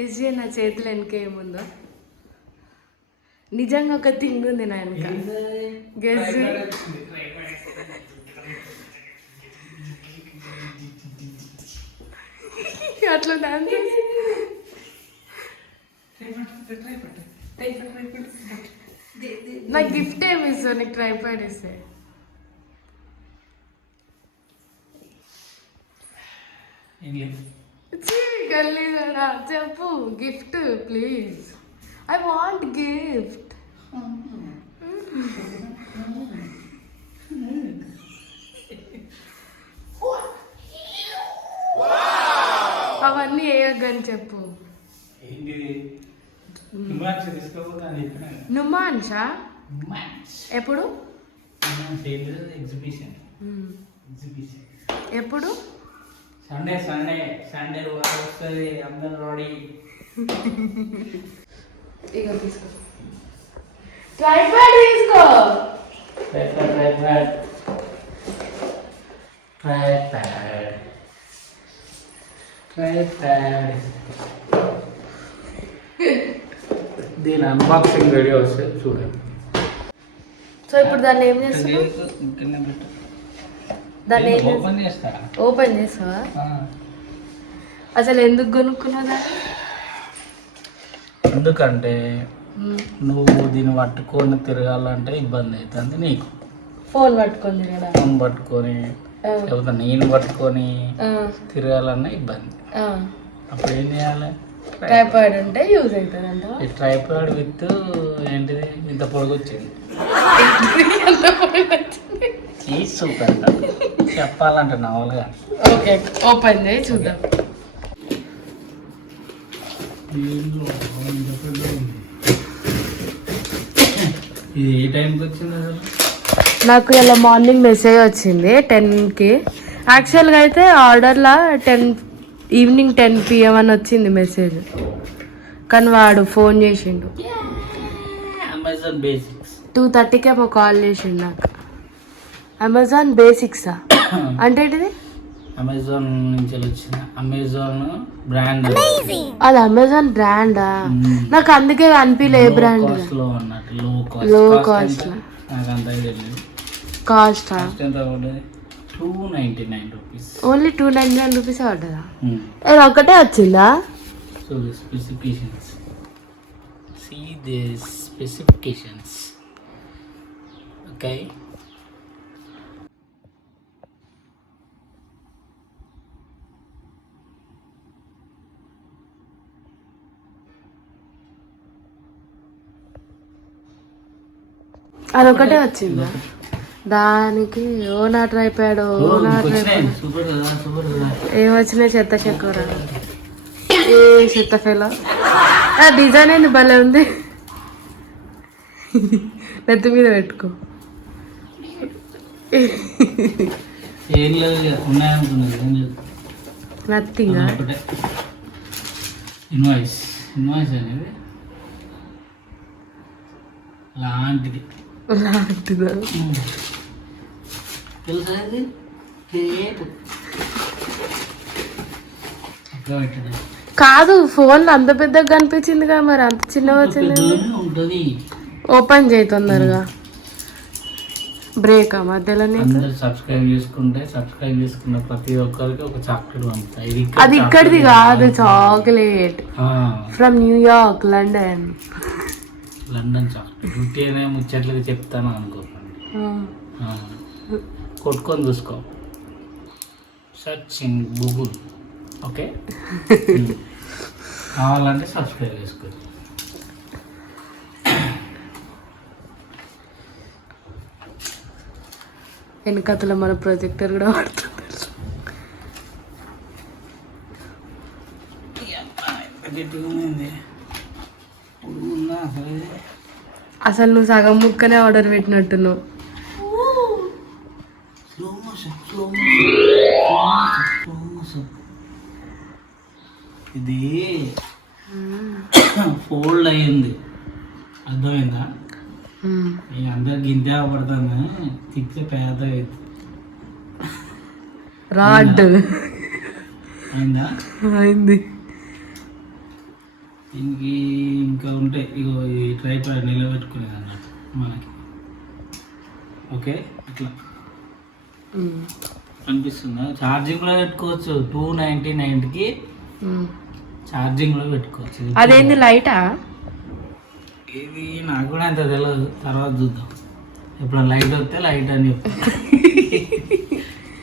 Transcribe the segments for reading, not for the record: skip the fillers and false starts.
Guess చేయి నా చేతిలో వెనక ఏముందో. నిజంగా ఒక థింగ్ ఉంది నా వెనక. గెస్ అట్లా డాన్స్ నాకు గిఫ్ట్ ఏమి ఇస్తావు నీకు ట్రైపాడ్ ఇస్తే? గల్లీదా చెప్పు gift please. I want gift. అవన్నీ వేయొద్దని చెప్పు. నుమాన్షా ఎప్పుడు? ఎప్పుడు? సండే సండే సండే వస్తుంది అందరూ రెడీ. ఇక తీసుకో ట్రైపాడ్ తీసుకో. దీని అన్బాక్సింగ్ వీడియో వస్తుంది చూడండి. సో ఇప్పుడు దాన్ని ఏం చేస్తావు? దాన్ని ఓపెన్ చేస్తావా? అసలు ఎందుకు కొనుక్కున్నావు దాన్ని? ఎందుకంటే నువ్వు దీన్ని పట్టుకొని తిరగాలంటే ఇబ్బంది అవుతుంది నీకు. ఫోన్ పట్టుకొని తిరగడా? ఫోన్ పట్టుకొని లేకపోతే నేను పట్టుకొని తిరగాలన్నా ఇబ్బంది. అప్పుడు ఏం చేయాలి? ట్రైపాడ్ ఉంటే యూజ్ అవుతుంది అంట. ఈ ట్రైపాడ్ విత్ ఏంటిది ఇంత పొడుగు వచ్చింది. ఈ సూపర్ చెప్పాలంటే నావల్గా. ఓకే ఓపెన్ చేయి చూద్దాం. ఇది ఏ టైంకి వచ్చింది అసలు? నాకు ఇలా మార్నింగ్ మెసేజ్ వచ్చింది 10కి. యాక్చువల్గా అయితే ఆర్డర్లా ఈవినింగ్ 10 PM అని వచ్చింది మెసేజ్. కానీ వాడు ఫోన్ చేసిండు. అమెజాన్ బేసిక్స్ 2:30కి ఏమో కాల్ చేసిండు నాకు. అమెజాన్ బేసిక్సా అంటే ఏంటిది? అమెజాన్ నుంచి వచ్చిన అమెజాన్ బ్రాండ్. అది అమెజాన్ బ్రాండా? నాకు అందుకే అనిపించలే ఏ బ్రాండ్. లో కాస్ట్. నాకు అంత తెలియదు. కాస్ట్ ఎంత పడ్డది? 299 రూపీస్. ఓన్లీ 299 రూపీస్ పడ్డదా? అది ఒకటే వచ్చిందా? So the specifications. See the specifications. Okay. అదొకటే వచ్చిందా? దానికి ఓనా ట్రైపాడ్ ఏమొచ్చినాయి? చెత్త చెక్కర ఏ చెత్త ఫెల. డిజైన్ ఏంది భలే ఉంది. నెత్తి మీద పెట్టుకో. నథింగ్. ఇన్వాయిస్ అనేది లాంటిది. లాంటిదా? తెలుసా? కాదు ఫోన్లో అంత పెద్దగా కనిపించింది కదా, మరి అంత చిన్నగా వచ్చింది. ఓపెన్ చేయి తొందరగా. బ్రేక్ మధ్యలోనే. సబ్స్క్రైబ్ చేసుకున్న ప్రతి ఒక్కరికి ఒక చాక్లెట్ పంపుతాయి. అది ఇక్కడిది కాదు, chocolate from New York, London chocolate. గుట్టేనే ముచ్చట్లుగా చెప్తాను అనుకోకండి. కొట్టుకొని చూసుకో. Search in Google. ఓకే. కావాలంటే సబ్స్క్రైబ్ చేసుకోండి. వెనకతలో మన ప్రొజెక్టర్ కూడా వాడుతుంది. అసలు నువ్వు సగం ముక్కనే ఆర్డర్ పెట్టినట్టున్నావు. ఇది ఫోల్డ్ అయ్యింది, అర్థమైందా? అందరికి గింజ పడుతుంది, తిప్పితే పేద అవుతుంది. రాడ్ అయిందా? అయింది. దీనికి ఇంకా ఉంటాయి ఇగో ఈ ట్రైపాడ్ నిలబెట్టుకునేది అన్నట్టు మనకి. ఓకే ఇట్లా అనిపిస్తుందా? ఛార్జింగ్ లో పెట్టుకోవచ్చు. 299కి ఛార్జింగ్ లో పెట్టుకోవచ్చు. అదేంది లైటా? ఇది నాకు కూడా అంత తెలియదు, తర్వాత చూద్దాం. ఇప్పుడు లైట్ వస్తే లైట్ అని చెప్పి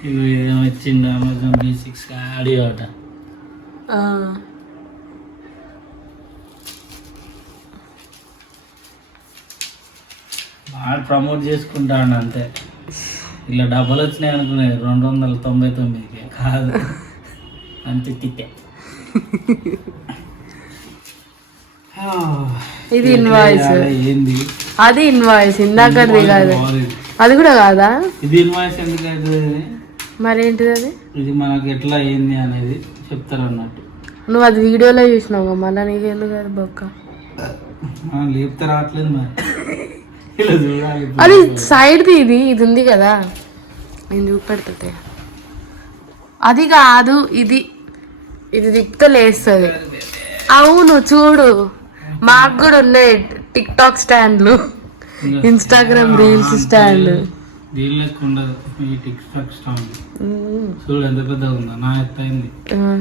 ఇది వచ్చిండు అమెజాన్ B6 ఆడియో అట. బాగా ప్రమోట్ చేసుకుంటాను అంతే. ఇలా డబ్బులు వచ్చినాయి అనుకునే 299కి కాదు, అంతే తిట్టే. ఇది ఇన్వాయిస్, ఏంది అది ఇన్వాయిస్ ఇందాకది కాదు, అది కూడా కాదా? ఇది ఇన్వాయిస్ ఎందుకు అవుతుంది? మరేంటిది అది? ఇది మనకి ఎట్లా ఏంది అనేది చెప్తారు అన్నట్టు. నువ్వు అది వీడియోలో చూసినావు, మళ్ళీ నీకు ఎందుకు అది బొక్క? లేపితే రావట్లేదు మరి, ఇలా చూడాలి. అది సైడ్ది, ఇది ఇది ఉంది కదా, నేను చూపెడుతుంటే. అది కాదు, ఇది ఇది తిప్పితే లేస్తుంది. అవును చూడు, మాకు కూడా ఉన్నాయి టిక్ టాక్ స్టాండ్లు, ఇన్స్టాగ్రామ్ రీల్స్ స్టాండ్. దీని లెక్క ఉండదు ఈ టిక్ టాక్ స్టాండ్. చూడు ఎంత పెద్దగా ఉందా, నా ఎత్తు అయింది.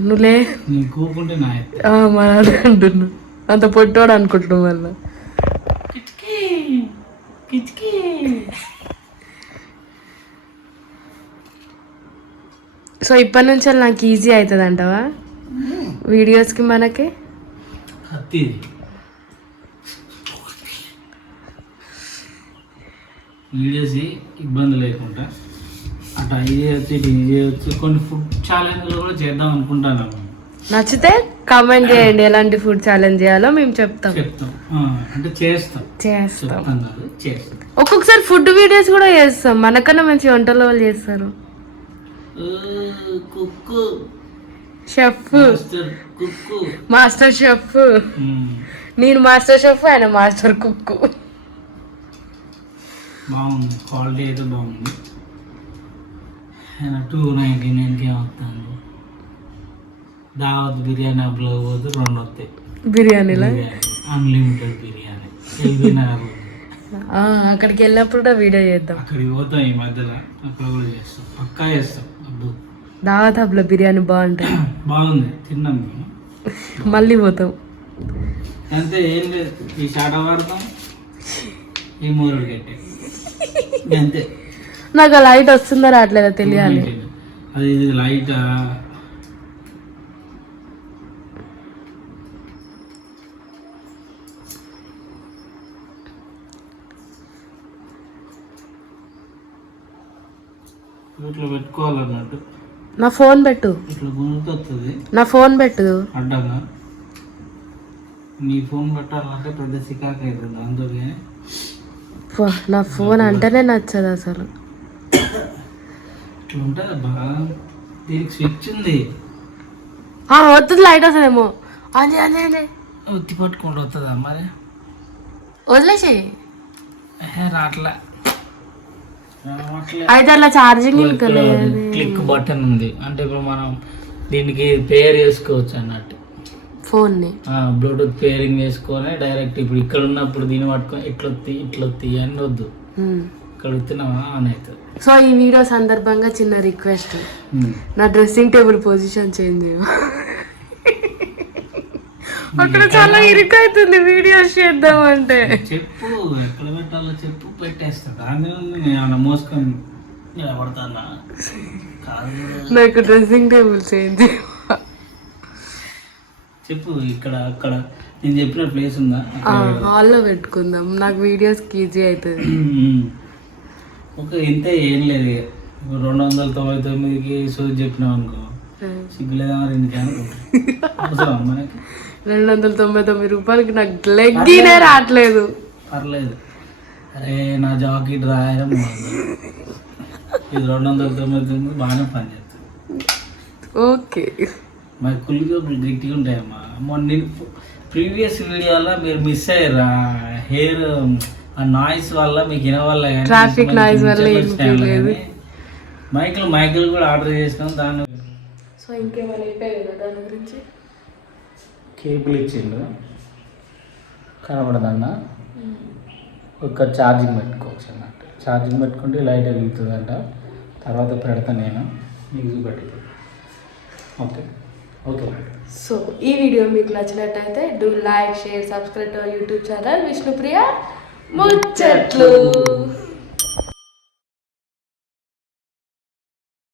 నువ్వులే నీ కూకుంటే నా ఎత్తు. మన అదే అంటున్నా, అంత పొట్టోడు అనుకుంటున్నావు మళ్ళీ. సో ఇప్పటి నుంచి నాకు ఈజీ అవుతుంది అంటావా వీడియోస్కి? మనకి వీడియోస్ ఇబ్బంది లేకుండా అటు అవి చేయొచ్చు, ఇటు ఇది చేయొచ్చు. కొన్ని ఫుడ్ ఛాలెంజ్లు కూడా చేద్దాం అనుకుంటాను. నచ్చితే కామెంట్ చేయండి ఎలాంటి ఫుడ్ ఛాలెంజ్ చేయాలో మేము చెప్తాం. అంటే చేస్తాం. ఒక్కొక్కసారి ఫుడ్ వీడియోస్ కూడా చేస్తాం, మనకన్నా మంచి వంటల వాళ్ళు చేస్తారు. Chef, master chef. నేను మాస్టర్ షెఫ్, ఆయన మాస్టర్ కుక్. బాగుంది, క్వాలిటీ అయితే బాగుంది. ఆయన 299కి వస్తాను. దావత్ బిర్యానీ అప్పుడు పోతే 2 వస్తాయి బిర్యానీలో, అన్లిమిటెడ్ బిర్యానీ. ఎల్బీనగర్ అక్కడికి వెళ్ళినప్పుడు కూడా వీడియో చేద్దాం. అక్కడికి పోతాం ఈ మధ్యలో, అక్కడ కూడా చేస్తాం, పక్కా చేస్తాం. అబ్బు దావత్ హబ్లో బిర్యానీ బాగుంటుంది. బాగుంది, తిన్నాం మేము, మళ్ళీ పోతాం. అంతే, ఏం లేదు. ఈ షాట వాడతాం, ఈ మూరుడు కట్టే అంతే. నాకు ఆ లైట్ వస్తుందో రావట్లేదో తెలియాలి. అది ఇది లైట్ ఇట్లా పెట్టుకోవాలన్నట్టు. నా ఫోన్ పెట్టు, ఇట్లా గుర్తొస్తుంది. నా ఫోన్ పెట్టు అడ్డంగా. నీ ఫోన్ పెట్టాలంటే పెద్ద సికాక్ అవుతుంది, అందుకే నా ఫోన్ అంటేనే నచ్చదు అసలు. ఇట్లా ఉంటుంది అబ్బా, దీనికి స్విచ్ ఉంది. వస్తుంది, లైట్ వస్తుందేమో. అదే అదే అదే ఉత్తి పట్టుకుంటూ వస్తుందా మరి? వదిలేసి రాట్లా. అయితే అలా ఛార్జింగ్ ఇంకా క్లిక్ బటన్ ఉంది, అంటే ఇప్పుడు మనం దీనికి పేర్ చేసుకోవచ్చు అన్నట్టు ఫోన్ని. బ్లూటూత్ పేరింగ్ చేసుకొని డైరెక్ట్ ఇప్పుడు ఇక్కడ ఉన్నప్పుడు దీన్ని పట్టుకొని ఇట్లొత్తి అని వద్దు, ఇక్కడ వచ్చినావా అని అవుతుంది. సో ఈ వీడియో సందర్భంగా చిన్న రిక్వెస్ట్, నా డ్రెస్సింగ్ టేబుల్ పొజిషన్ చేంజ్ చేయ. అక్కడ చాలా ఇరుకు అవుతుంది వీడియోస్ చేద్దామంటే. చెప్పు ఎక్కడ పెట్టాలో చెప్పు, పెట్టేస్తా. దాని మోసుకొని నిలబడతానా? నాకు డ్రెస్సింగ్ టేబుల్ చేంజ్ చెప్పు. ఇక్కడ అక్కడ నేను చెప్పిన ప్లేస్ ఉందా? హాల్లో పెట్టుకుందాం, నాకు వీడియోస్కి ఈజీ అవుతుంది. ఓకే, ఇంతే, ఏం లేదు. 299కి సో చెప్పినాం అనుకో, సిగ్గులేదా మరి? అవసరం మనకి 299 రూపాయలకి నాకు లెగ్గినే రావట్లేదు. పర్లేదు, అరే నా జాకెట్ రాయడం ఇది 299 బాగానే పని చేస్తుంది. ఓకే, మరి కుళ్ళిగా గట్టిగా ఉంటాయమ్మా. మొన్న ప్రీవియస్ వీడియోలో మీరు మిస్ అయ్యారా, హెయిర్ ఆ నాయిస్ వల్ల మీకు వినవల్ల, ట్రాఫిక్ నాయిస్ వల్ల మైకులు కూడా ఆర్డర్ చేసినాం. దాన్ని సో ఇంకేమైనా అయిపోయాయి కదా దాని గురించి. కేబుల్ ఇచ్చిండు, కనబడదన్న ఒక ఛార్జింగ్ పెట్టుకోవచ్చు అన్నట్టు. ఛార్జింగ్ పెట్టుకుంటే లైట్ వెలుగుతుందంట. తర్వాత పెడతాను నేను మీకు చూపెట్టుతాను. Okay okay. సో ఈ వీడియో మీకు నచ్చినట్టయితే do like share subscribe to YouTube channel Vishnupriya ముచ్చట్లు.